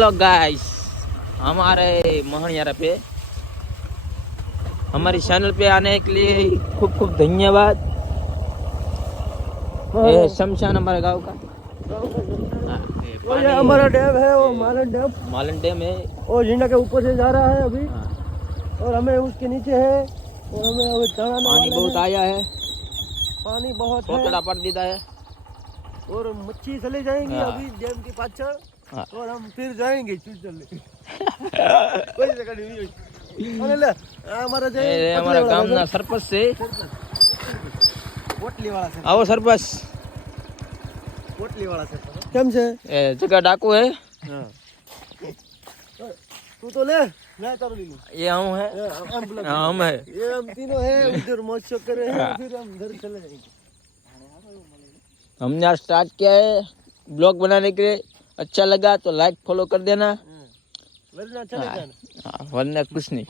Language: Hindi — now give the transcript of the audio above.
हेलो गाइस, हमारे महनियारा पे हमारी चैनल पे आने के लिए खूब खूब धन्यवाद। ये शमशान हमारे गांव का। वो ये हमारा डैम है, वो मालन डैम है। और झींडा के ऊपर से जा रहा है अभी, और हमें उसके नीचे है, और हमें अभी चढ़ाने पानी वाले बहुत हैं। आया है, पानी बहुत सोतड़ा है, पड़ दीदा है। और मच्छी चले जाएंगी हाँ। अभी डैम के पाछड़, हाँ। और हम फिर जाएंगे चलने। कोई जगह नहीं हुई। अरे ले, हमारा जो ये हमारा गांव ना सरपंच से पोटली वाला से आओ सरपंच। पोटली वाला से केम છે? ये जगह डाकू है। हां तू तो ले, मैं तारू ले लूं। ये हम है, हम है। ये हम तीनों है, उधर मौज शौक कर रहे हैं, फिर हम घर चले जाएंगे। हमने आज स्टार्ट किया है ब्लॉग बनाने के लिए। अच्छा लगा तो लाइक फॉलो कर देना, वरना चले जाना। वरना कुछ नहीं।